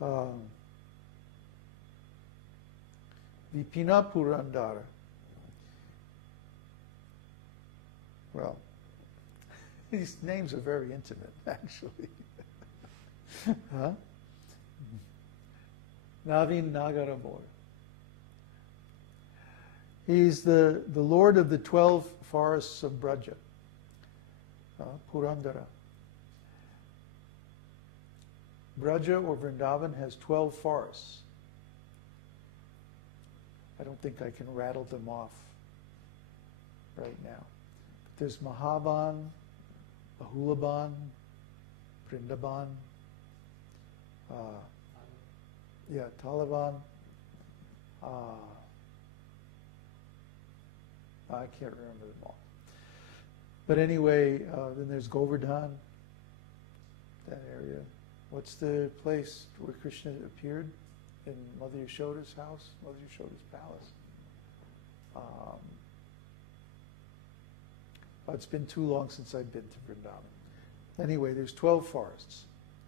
vipina-purandara. Well, these names are very intimate, actually. Huh? Navīna-taṭa-cara. He's the Lord of the 12 forests of Braja, Purandara. Braja or Vrindavan has 12 forests. I don't think I can rattle them off right now. There's Mahaban, Bahulaban, Vrindavan, Taliban. I can't remember them all. But anyway, then there's Govardhan, that area. What's the place where Krishna appeared? In Mother Yashoda's house, Mother Yashoda's palace. It's been too long since I've been to Vrindavan. Anyway, there's 12 forests,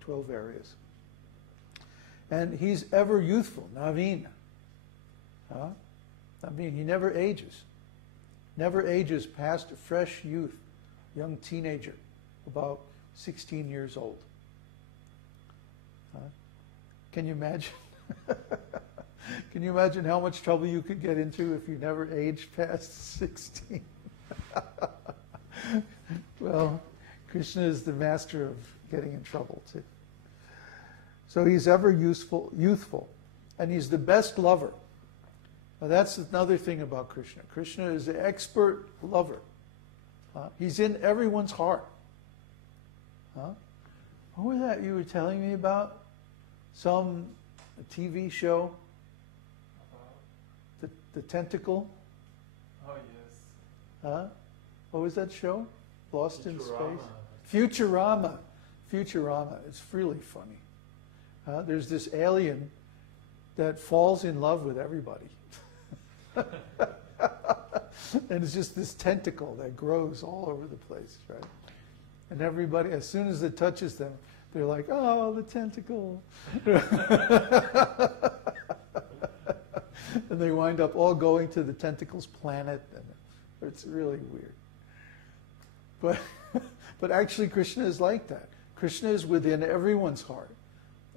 12 areas. And he's ever youthful, navīna. I mean, he never ages. Never ages past fresh youth, young teenager, about 16 years old. Can you imagine? Can you imagine how much trouble you could get into if you never aged past 16? Well, Krishna is the master of getting in trouble too. So he's ever youthful, and he's the best lover. Now that's another thing about Krishna. Krishna is the expert lover. He's in everyone's heart. What was that you were telling me about? Some TV show? The Tentacle? Oh, yes. What was that show? Lost in Futurama. Space? Futurama. Futurama. It's really funny. There's this alien that falls in love with everybody. And it's just this tentacle that grows all over the place, right? And everybody, as soon as it touches them, they're like, oh, the tentacle. And they wind up all going to the tentacle's planet. And it's really weird. But actually Krishna is like that. Krishna is within everyone's heart.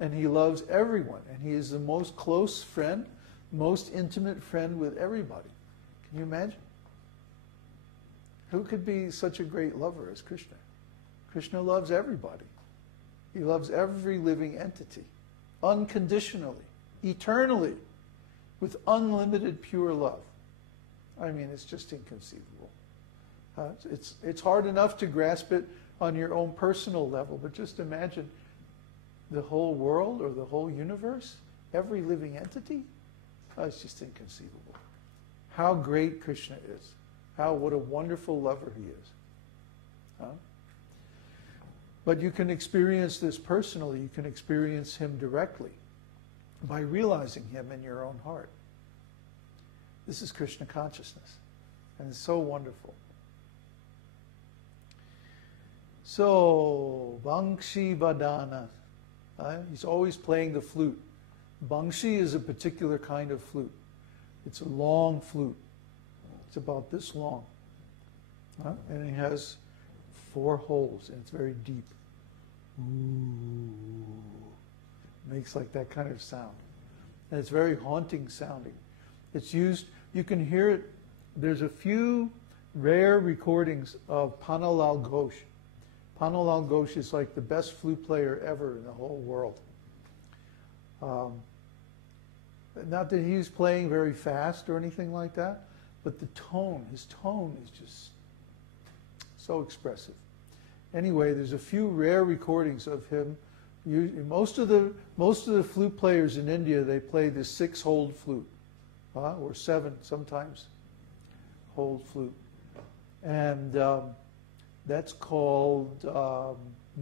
And he loves everyone. And he is the most close friend, most intimate friend with everybody. Can you imagine? Who could be such a great lover as Krishna? Krishna loves everybody. He loves every living entity, unconditionally, eternally, with unlimited pure love. I mean, it's just inconceivable. It's hard enough to grasp it on your own personal level, but just imagine the whole world or the whole universe, every living entity. It's just inconceivable. How great Krishna is. What a wonderful lover he is. But you can experience this personally. You can experience him directly by realizing him in your own heart. This is Krishna consciousness. And it's so wonderful. So, baṁśī-badana. He's always playing the flute. Baṁśī is a particular kind of flute. It's a long flute. It's about this long. And it has 4 holes, and it's very deep. Ooh. Makes like that kind of sound. And it's very haunting sounding. It's used, you can hear it, there's a few rare recordings of Pannalal Ghosh. Pannalal Ghosh is like the best flute player ever in the whole world. Not that he's playing very fast or anything like that, but the tone, his tone is just so expressive. Anyway, there's a few rare recordings of him. Most of the flute players in India, they play this 6-holed flute, or 7 sometimes hold flute, and that's called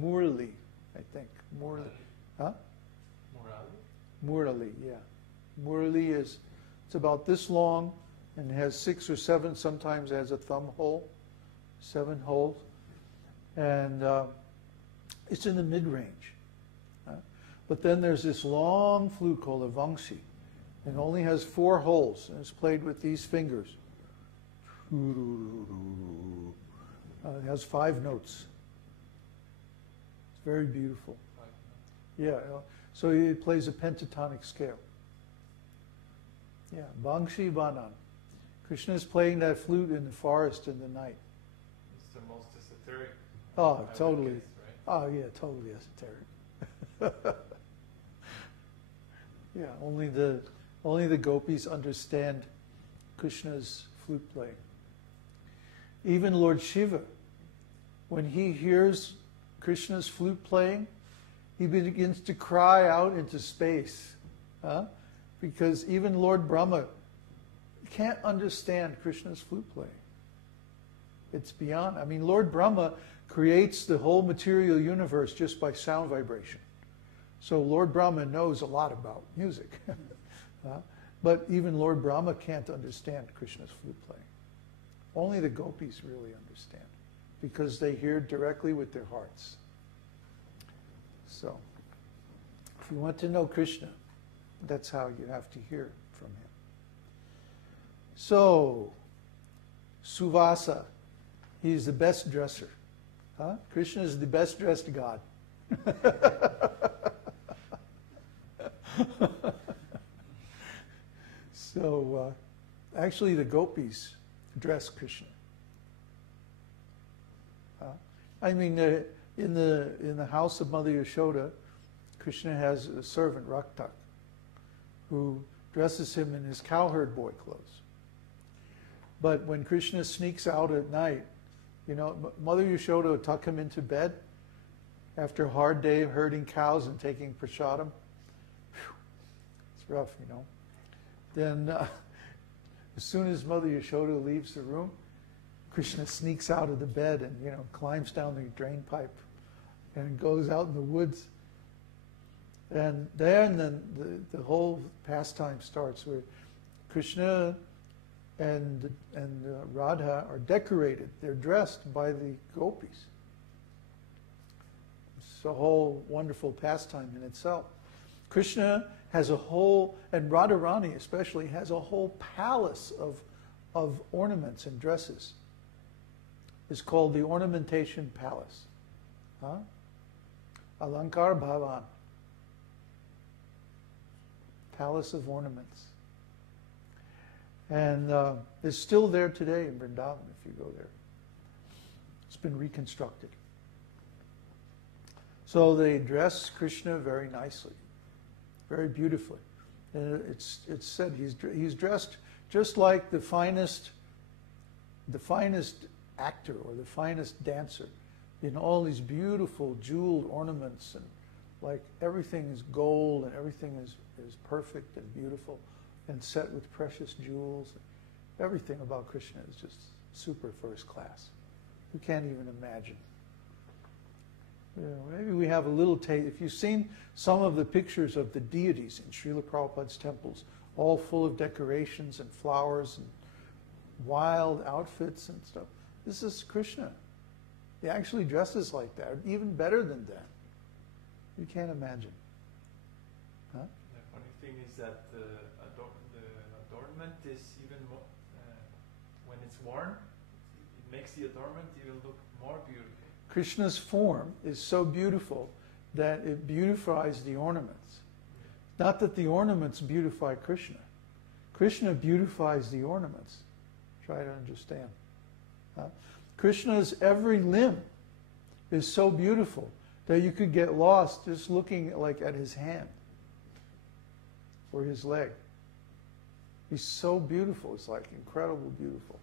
Murali, I think. Murali, Murali, yeah. Murali is, it's about this long and has 6 or 7, sometimes has a thumb hole, 7 holes, and it's in the mid-range. But then there's this long flute called a vaṁśī, and only has 4 holes, and it's played with these fingers. It has 5 notes. It's very beautiful. Yeah, so it plays a pentatonic scale. Yeah, baṁśī-badana. Krishna is playing that flute in the forest in the night. It's the most esoteric. Oh, totally. Guess, right? Oh, yeah, totally esoteric. Yeah, only the gopis understand Krishna's flute playing. Even Lord Shiva, when he hears Krishna's flute playing, he begins to cry out into space. Because even Lord Brahma can't understand Krishna's flute playing. It's beyond. I mean, Lord Brahma creates the whole material universe just by sound vibration. So Lord Brahma knows a lot about music. But even Lord Brahma can't understand Krishna's flute playing. Only the gopis really understand, because they hear directly with their hearts. So, if you want to know Krishna, that's how you have to hear from him. So, suvāsā, he's the best dresser. Krishna is the best dressed God. So, actually the gopis dress Krishna. I mean, in the house of Mother Yashoda, Krishna has a servant, Raktak, who dresses him in his cowherd boy clothes. But when Krishna sneaks out at night, you know, Mother Yashoda would tuck him into bed after a hard day of herding cows and taking prasadam. It's rough, you know. Then, as soon as Mother Yashoda leaves the room, Krishna sneaks out of the bed and, you know, climbs down the drain pipe and goes out in the woods. And then the whole pastime starts, where Krishna and Radha are decorated. They're dressed by the gopis. It's a whole wonderful pastime in itself. Krishna has a whole, and Radharani especially, has a whole palace of ornaments and dresses. It's called the Ornamentation Palace. Alankar Bhavan. Palace of Ornaments. And it's still there today in Vrindavan if you go there. It's been reconstructed. So they dress Krishna very nicely, very beautifully. And it's said he's dressed just like the finest actor or the finest dancer, in all these beautiful jeweled ornaments, and like everything is gold and everything is perfect and beautiful and set with precious jewels. Everything about Krishna is just super first class. You can't even imagine. You know, maybe we have a little taste. If you've seen some of the pictures of the deities in Srila Prabhupada's temples, all full of decorations and flowers and wild outfits and stuff, this is Krishna. He actually dresses like that, even better than that. You can't imagine. The funny thing is that the adornment is even more, when it's worn, it makes the adornment even look more beautiful. Krishna's form is so beautiful that it beautifies the ornaments. Not that the ornaments beautify Krishna. Krishna beautifies the ornaments. Try to understand. Krishna's every limb is so beautiful that you could get lost just looking like at his hand or his leg. He's so beautiful. It's like incredible beautiful.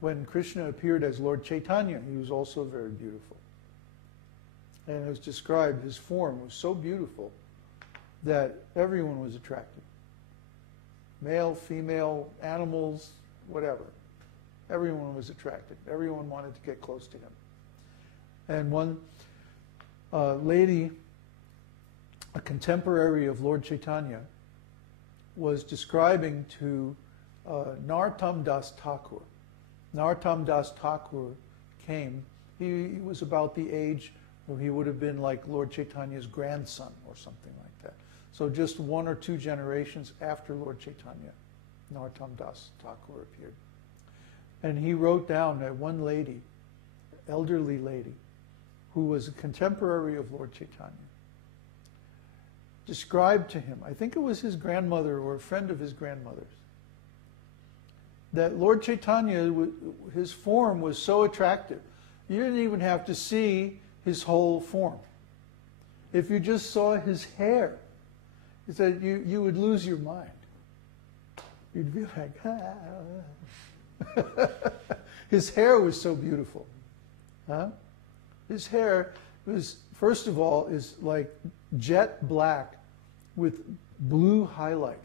When Krishna appeared as Lord Chaitanya, he was also very beautiful. And it was described, his form was so beautiful that everyone was attracted. Male, female, animals, whatever. Everyone was attracted. Everyone wanted to get close to him. And one lady, a contemporary of Lord Chaitanya, was describing to Narottam Das Thakur. Narottam Das Thakur came He was about the age where he would have been like Lord Chaitanya's grandson or something like that. So just 1 or 2 generations after Lord Chaitanya, Narottam Das Thakur appeared. And he wrote down that one lady, elderly lady, who was a contemporary of Lord Chaitanya, described to him, I think it was his grandmother or a friend of his grandmother's, that Lord Chaitanya, his form was so attractive, you didn't even have to see his whole form. If you just saw his hair, he said you would lose your mind. You'd be like, ah. His hair was so beautiful. Huh? His hair was, first of all, is like jet black with blue highlight.